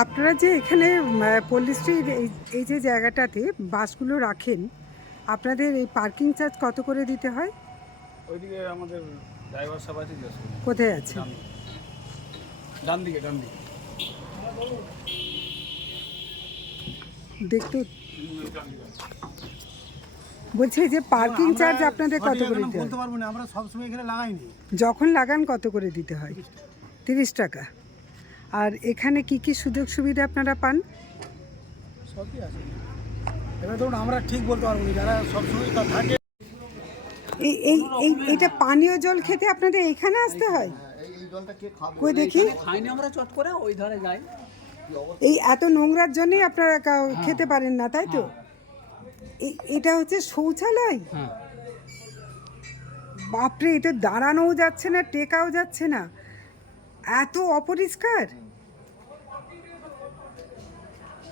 আপনারা যে এখানে পল্লিশ্রীর এই এই যে জায়গাটাতে বাসগুলো রাখেন আপনাদের এই পার্কিং চার্জ কত করে দিতে হয়? ওইদিকে আমাদের ড্রাইভার সব আছে কোথায় আছে? ডান দিকে। ডান দিকে দেখতে। বলছি যে পার্কিং চার্জ আপনাদের কত করে দিতে হয়? বলতে পারব না আমরা সবসময় এখানে লাগাইনি। যখন লাগান কত করে দিতে হয়? তিরিশ টাকা। আর এখানে কি কি সুযোগ সুবিধা আপনারা পান? সবই আছে। এবার ধরুন আমরা ঠিক বলতে পারব যারা সবসময় তা থাকে। এই এই এই এটা পানীয় জল খেতে আপনাদের এখানে আসতে হয়? কই দেখি। খাইনি আমরা চট করে ওই ধারে যাই। এই এত নোংরার জন্যই আপনারা কাউ- খেতে পারেন না তাই তো? এই- এটা হচ্ছে শৌচালয়? হ্যাঁ। বাপরে এটা দাঁড়ানোও যাচ্ছে না টেকাও যাচ্ছে না। এত অপরিষ্কার।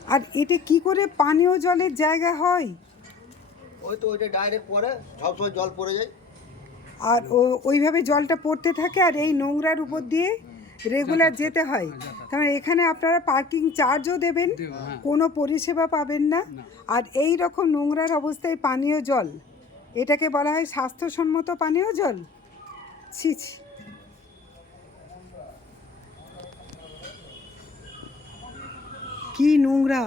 আর এটা কি করে পানীয় জলের জায়গা হয়? ওই তো ওইটা ডাইরেক্ট পরে সবসময় জল পড়ে যায়। আর ও- ওইভাবে জলটা পড়তে থাকে আর এই নোংরার উপর দিয়ে রেগুলার যেতে হয়। কারণ এখানে আপনারা পার্কিং চার্জও দেবেন কোনো পরিষেবা পাবেন না। আর এই রকম নোংরার অবস্থায় পানীয় জল এটাকে বলা হয় স্বাস্থ্যসম্মত পানীয় জল? ছি ছি। কি নোংরা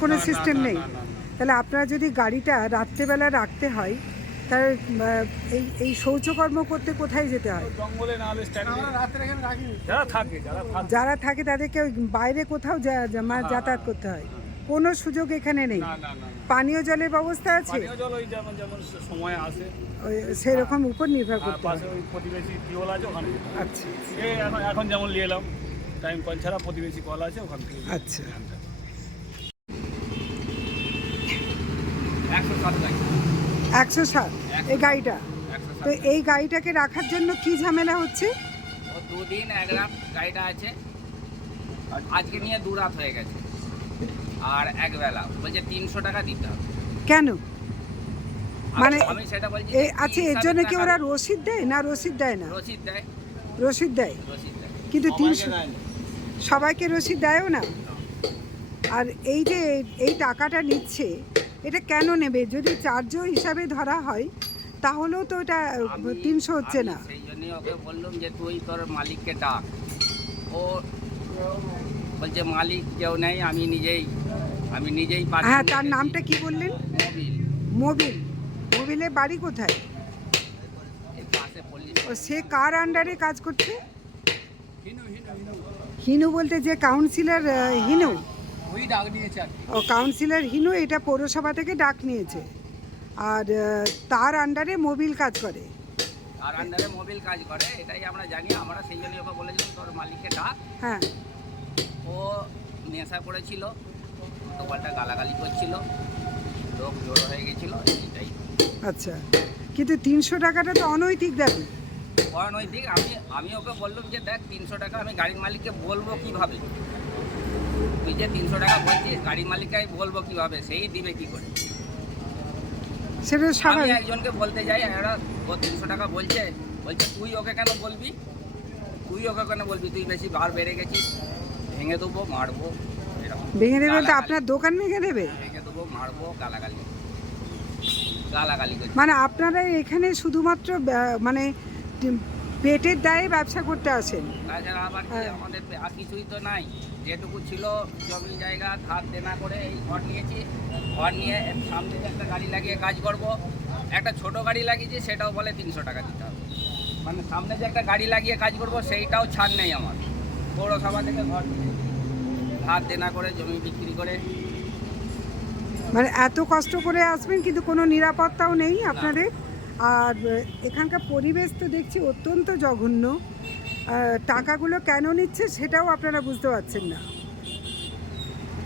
কোনো সিস্টেম নেই। তাহলে আপনারা যদি গাড়িটা রাত্রেবেলা রাখতে হয় তাহলে আহ, এই এই শৌচকর্ম করতে কোথায় যেতে হয়? যারা থাকে যারা থাকে। যারা থাকে তাদেরকে ওই বাইরে কোথাও মানে যাতায়াত করতে হয় কোনো সুযোগ এখানে নেই। না না না পানীয় জলের ব্যবস্থা আছে? সেরকম উপর নির্ভর করতে পাশে হয়। ওই প্রতিবেশী টিউবওয়েল আছে ওখানে যেতে হয়। আচ্ছা এই এখন এখন যেমন নিয়ে এলাম টাইম কল ছাড়া প্রতিবেশী কল আছে ওখান থেকে আচ্ছা। একশো সাত। এই গাড়িটা। তো এই গাড়িটাকে রাখার জন্য কি ঝামেলা হচ্ছে? দুদিন এক রাত গাড়িটা আছে। আজকে নিয়ে দু রাত হয়ে গেছে। আর এক বেলা। বলছে তিনশো টাকা দিতে হবে। কেন? মানে আমি সেটা বলছি আচ্ছা এর জন্য কি ওরা রসিদ রসিদ দেয় না রসিদ দেয় না? রসিদ দেয়। রসিদ দেয়? রসিদ দেয়। কিন্তু তিনশো সবাইকে রসিদ দেয়ও না। আর এই যে এই টাকাটা নিচ্ছে এটা কেন নেবে? যদি চার্জ হিসাবে ধরা হয় তাহলেও তো এটা তিনশো হচ্ছে না। সেই জন্যই ওকে বললাম যে তুই তোর মালিককে ডাক। ও বলছে মালিক কেউ নেই আমি নিজেই আমি নিজেই হ্যাঁ তার নামটা কি বললেন? মোবিল। মোবিল। বাড়ি কোথায়? ও সে কার আন্ডারে কাজ করছে? হিনু বলতে যে কাউন্সিলর হিনু। ওই ডাক নিয়েছে আর কি। ও কাউন্সিলর হিনু এটা পৌরসভা থেকে ডাক নিয়েছে। আর আহ, তার আন্ডারে মোবিল কাজ করে। আর আন্ডারে মোবিল কাজ করে এটাই আমরা জানি আমরা সেই ওকে বলেছিলাম তোর মালিককে ডাক। হ্যাঁ। ও নেশা দোকানটা গালাগালি করছিল লোক হয়ে গেছিল এটাই আচ্ছা কিন্তু তিনশো টাকাটা তো অনৈতিক দাবি। অনৈতিক আমি আমি ওকে বললাম যে দেখ তিনশো টাকা আমি গাড়ির মালিককে বলব কীভাবে। তুই যে তিনশো টাকা বলছিস গাড়ির মালিককে বলব কীভাবে সেই দিবে কি করে? সেটা স্বাভাবিক। একজনকে বলতে যাই এরা ও তিনশো টাকা বলছে বলছে তুই ওকে কেন বলবি? তুই ওকে কেন বলবি? তুই বেশি বার বেড়ে গেছিস ভেঙে দেবো মারবো ভেঙে দেবে বলতে আপনার দোকান ভেঙে দেবে? ভেঙে দেবো মারবো গালাগালি। গালাগালি মানে আপনারা এখানে শুধুমাত্র মানে পেটের দায়ে ব্যবসা করতে আসেন। তাছাড়া আবার কি হ্যাঁ। আমাদের আর কিছুই তো নাই। যেটুকু ছিল জমি জায়গা ধার দেনা করে এই ঘর নিয়েছি। ঘর নিয়ে সামনে একটা গাড়ি লাগিয়ে কাজ করব। একটা ছোট গাড়ি লাগিয়েছি সেটাও বলে তিনশো টাকা দিতে হবে। মানে সামনে যে একটা গাড়ি লাগিয়ে কাজ করব সেইটাও ছাড় নেই আমার। পৌরসভা থেকে ঘর ধার দেনা করে জমি বিক্রি করে। মানে এত কষ্ট করে আসবেন কিন্তু কোনো নিরাপত্তাও নেই আপনাদের? আর এখানকার পরিবেশ তো দেখছি অত্যন্ত জঘন্য। টাকাগুলো কেন নিচ্ছে সেটাও আপনারা বুঝতে পারছেন না।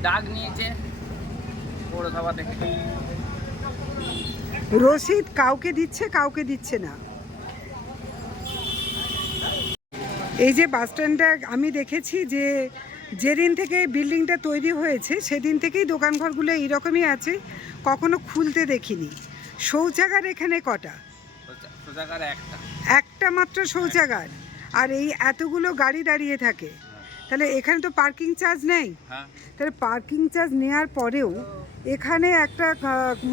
ডাক নিয়েছে পৌরসভা থেকে। রসিদ কাউকে দিচ্ছে কাউকে দিচ্ছে না। এই যে বাস স্ট্যান্ডটা আমি দেখেছি যে যেদিন থেকে বিল্ডিংটা তৈরি হয়েছে সেদিন থেকেই দোকানঘরগুলো এইরকমই আছে কখনো খুলতে দেখিনি। শৌচাগার এখানে কটা? শৌচাগার একটা। একটা মাত্র শৌচাগার? আর এই এতগুলো গাড়ি দাঁড়িয়ে থাকে? তাহলে এখানে তো পার্কিং চার্জ নেই? হ্যাঁ। তাহলে পার্কিং চার্জ নেওয়ার পরেও এখানে একটা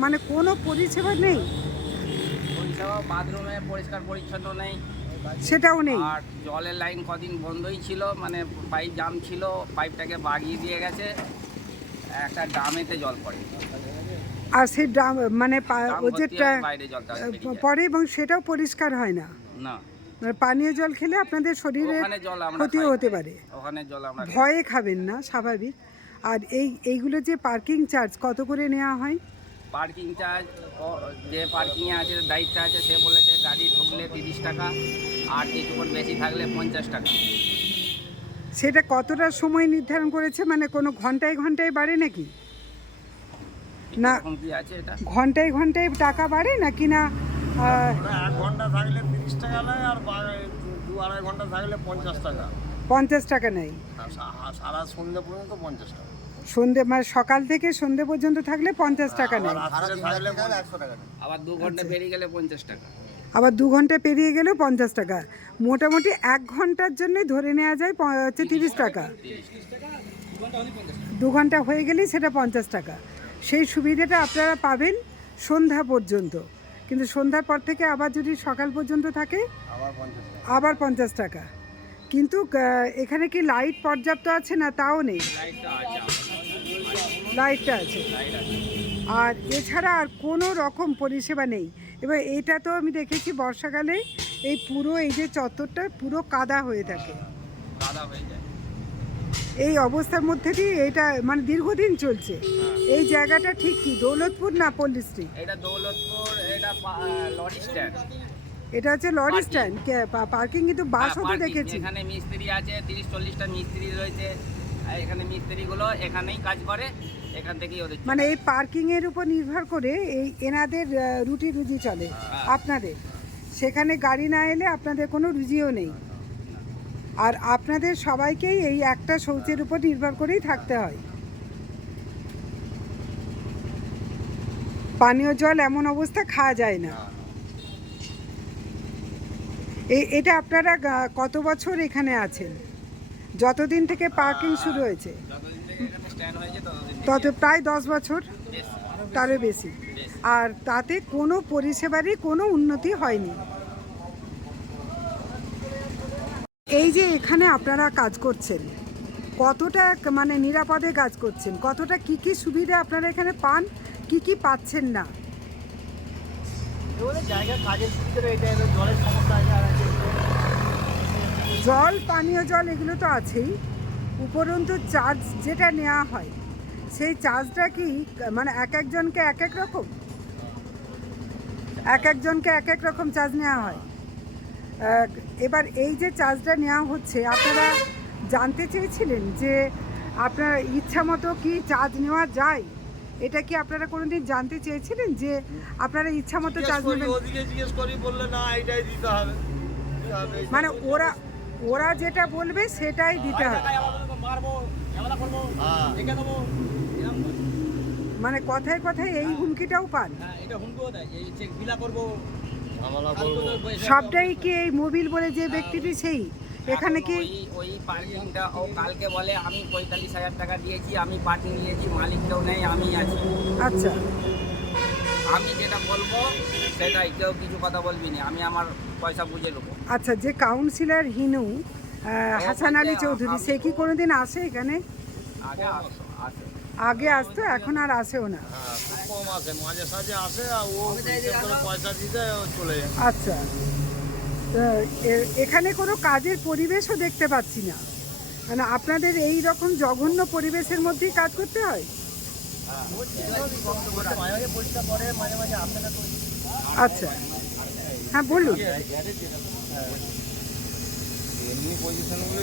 মানে কোনো পরিষেবা নেই? বাথরুমে পরিষ্কার পরিচ্ছন্ন নেই। সেটাও নেই? আর জলের লাইন কদিন বন্ধই ছিল মানে পাইপ জাম ছিল পাইপটাকে বাগিয়ে দিয়ে গেছে। একটা ড্রামেতে জল পড়ে। আর সেই ড্রাম মানে পা- ও যে। পরে এবং সেটাও পরিষ্কার হয় না। না। মানে পানীয় জল খেলে আপনাদের শরীরে ক্ষতিও হতে পারে। ভয়ে খাবেন না স্বাভাবিক। আর এই এইগুলো যে পার্কিং চার্জ কত করে নেওয়া হয়? পার্কিং চার্জ যে পার্কিংয়ে আছে দায়িত্ব আছে সে বলেছে গাড়ি ঢুকলে তিরিশ টাকা আর কিছুক্ষণ বেশি থাকলে পঞ্চাশ টাকা। সেটা কতটা সময় নির্ধারণ করেছে? মানে কোনো ঘন্টায় ঘন্টায় বাড়ে নাকি? না কি ঘন্টায় ঘন্টায় টাকা বাড়ে নাকি না এক ঘণ্টা থাকলে তিরিশ টাকা নেয় আর দু আড়াই ঘণ্টা থাকলে পঞ্চাশ টাকা। পঞ্চাশ টাকা নেই সারা সন্ধ্যে পর্যন্ত পঞ্চাশ টাকা। সন্ধে মানে সকাল থেকে সন্ধে পর্যন্ত থাকলে পঞ্চাশ টাকা নেয়। আবার দু ঘণ্টা বেরিয়ে গেলে পঞ্চাশ টাকা। আবার দু ঘণ্টা পেরিয়ে গেলেও পঞ্চাশ টাকা। মোটামুটি এক ঘণ্টার জন্যই ধরে নেওয়া যায় হচ্ছে তিরিশ টাকা। দু ঘণ্টা হয়ে গেলেই সেটা পঞ্চাশ টাকা। সেই সুবিধাটা আপনারা পাবেন সন্ধ্যা পর্যন্ত। কিন্তু সন্ধ্যার পর থেকে আবার যদি সকাল পর্যন্ত থাকে আবার পঞ্চাশ টাকা। কিন্তু এখানে কি লাইট পর্যাপ্ত আছে না তাও নেই? লাইটটা আছে। আর এছাড়া আর কোনো রকম পরিষেবা নেই। এবার এটা তো আমি দেখেছি বর্ষাকালে এই পুরো এই যে চত্বরটা পুরো কাদা হয়ে থাকে। কাদা হয়ে এই অবস্থার মধ্যে দিয়ে এটা মানে দীর্ঘদিন চলছে। এই জায়গাটা ঠিক কি? দৌলতপুর না পল্লী স্ট্রিট এটা দৌলতপুর এটা লরি স্ট্যান্ড এটা হচ্ছে লরি স্ট্যান্ড পার্কিং কিন্তু বাসও তো দেখেছি। এখানে মিস্ত্রি আছে তিরিশ চল্লিশটা মিস্ত্রি রয়েছে। এখানে মিস্ত্রিগুলো এখানেই কাজ করে এখান থেকেই ওদের মানে এই পার্কিং এর উপর নির্ভর করে এই এনাদের রুটি রুজি চলে। আপনাদের। সেখানে গাড়ি না এলে আপনাদের কোনো রুজিও নেই। আর আপনাদের সবাইকেই এই একটা শৌচের উপর নির্ভর করেই থাকতে হয়। পানীয় জল এমন অবস্থা খাওয়া যায় না। এটা আপনারা কত বছর এখানে আছেন? যতদিন থেকে পার্কিং শুরু হয়েছে। তত প্রায় দশ বছর? তারও বেশি। আর তাতে কোনো পরিষেবারই কোনো উন্নতি হয়নি। এই যে এখানে আপনারা কাজ করছেন কতটা মানে নিরাপদে কাজ করছেন? কতটা কি কি সুবিধা আপনারা এখানে পান? কি কি পাচ্ছেন না? জল পানীয় জল এগুলো তো আছেই। উপরন্তু চার্জ যেটা নেওয়া হয় সেই চার্জটা কি মানে এক একজনকে এক এক রকম? এক একজনকে এক এক রকম চার্জ নেওয়া হয়? এবার এই যে চার্জটা নেওয়া হচ্ছে আপনারা জানতে চেয়েছিলেন যে আপনার ইচ্ছা মতো কি চার্জ নেওয়া যায়? এটা কি আপনারা কোনোদিন জানতে চেয়েছিলেন যে আপনারা ইচ্ছা মতো চার্জ নেবেন? মানে ওরা ওরা যেটা বলবে সেটাই দিতে হবে। হ্যাঁ। মানে কথায় কথায় এই হুমকিটাও পান? ঝামেলা করব সবটাই কি এই মোবিল বলে যে ব্যক্তিটি সেই? এখানে কি ওই পার্কিংটা ও কালকে বলে আমি পঁয়তাল্লিশ হাজার টাকা দিয়েছি আমি পার্কিং নিয়েছি মালিক কেউ নেই আমি আছি। আচ্ছা। আমি যেটা বলব সেটাই কেউ কিছু কথা বলবি না আমি আমার পয়সা বুঝে নেব। আচ্ছা যে কাউন্সিলর হিনু হাসান আলী চৌধুরী সে কি কোনোদিন আসে এখানে? আগে আসো। আগে আসতো এখন আর আসেও না। হ্যাঁ খুব কম আসে মাঝে সাঝে আসে আর ও পয়সা দিতে চলে যায়। আচ্ছা। এখানে কোনো কাজের পরিবেশও দেখতে পাচ্ছি না। মানে আপনাদের এই রকম জঘন্য পরিবেশের মধ্যেই কাজ করতে হয়? না আচ্ছা। হ্যাঁ বলুন।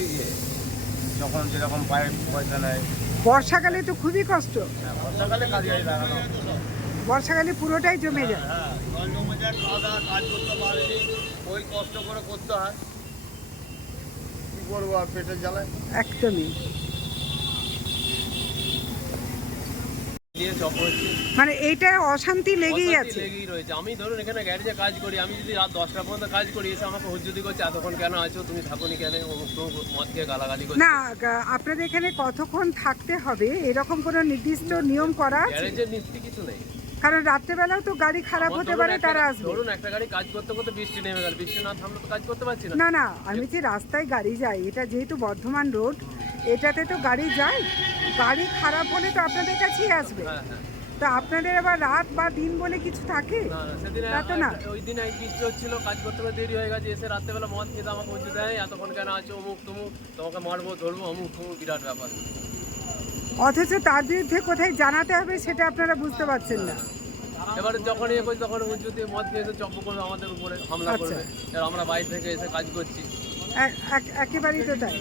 ইয়ে যখন যেরকম পায় পয়সা নেয়। বর্ষাকালে তো খুবই কষ্ট। হ্যাঁ, বর্ষাকালে কাজে লাগানো বর্ষাকালে পুরোটাই জমে যায়। হ্যাঁ পারছি ওই কষ্ট করে করতে হয়। কী করব আর পেটের জ্বালায়? একদমই নিয়ে সব হচ্ছে মানে এইটা অশান্তি লেগেই আছে। লেগেই রয়েছে। আমি ধরুন এখানে গ্যারেজে কাজ করি আমি যদি রাত দশটা পর্যন্ত কাজ করি এসে আমাকে হুজ্জুতি করছে এতক্ষণ কেন আছো? তুমি থাকোনি কেন? মদ খেয়ে গালাগালি করছে। না আপনাদের এখানে কতক্ষণ থাকতে হবে? এরকম কোনো নির্দিষ্ট নিয়ম করা আছে? গ্যারেজের নীতি কিছু নেই। কারণ রাত্রেবেলাও তো গাড়ি খারাপ হতে পারে তারা আসবে। ধরুন একটা গাড়ি কাজ করতে করতে বৃষ্টি নেমে গেল। বৃষ্টি না থামলে তো কাজ করতে পারছি না। না না আমি যে রাস্তায় গাড়ি যাই এটা যেহেতু বর্ধমান রোড এটাতে তো গাড়ি যায়। গাড়ি খারাপ হলে তো আপনাদের কাছেই আসবে। হ্যাঁ হ্যাঁ। তো আপনাদের আবার রাত বা দিন বলে কিছু থাকে? না না সেদিন তা তো না। ওই দিন এক বৃষ্টি হচ্ছিল কাজ করতে করতে দেরি হয়ে গেছে এসে রাত্রেবেলা মদ খেতে আমাকে হুজ্জুতি দেয় এতক্ষণ কেন আছো? অমুক তমুক তোমাকে মারবো ধরবো অমুক তমুক বিরাট ব্যাপার। অথচ তার বিরুদ্ধে কোথায় জানাতে হবে সেটা আপনারা বুঝতে পারছেন না। এবারে যখন ইয়ে করি তখন হুজ্জুতি মদ খেয়ে এসে চপ্প করবে আমাদের উপরে হামলা আচ্ছা। করবে। আমরা বাইরে থেকে এসে কাজ করছি। এক- এক- একেবারেই তো তাই।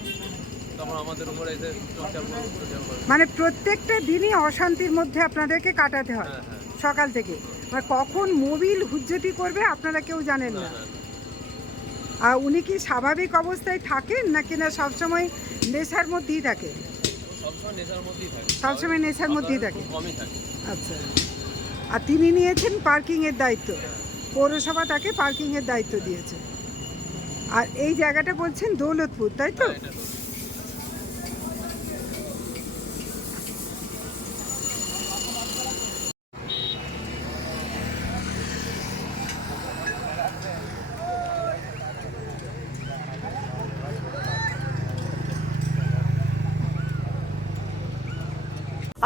তখন আমাদের উপরে এসে। মানে প্রত্যেকটা দিনই অশান্তির মধ্যে আপনাদেরকে কাটাতে হয় হ্যাঁ হ্যাঁ। সকাল থেকে। মানে কখন মোবিল হুজ্জতি করবে আপনারা কেউ জানেন না। আর উনি কি স্বাভাবিক অবস্থায় থাকেন নাকি না সবসময় নেশার মধ্যেই থাকে? সবসময় নেশার মধ্যেই থাকে। সবসময় নেশার মধ্যেই থাকে। খুব কমই থাকে। আচ্ছা। আর তিনি নিয়েছেন পার্কিংয়ের দায়িত্ব। পৌরসভা তাকে পার্কিংয়ের দায়িত্ব দিয়েছে। আর এই জায়গাটা বলছেন দৌলতপুর তাই তো?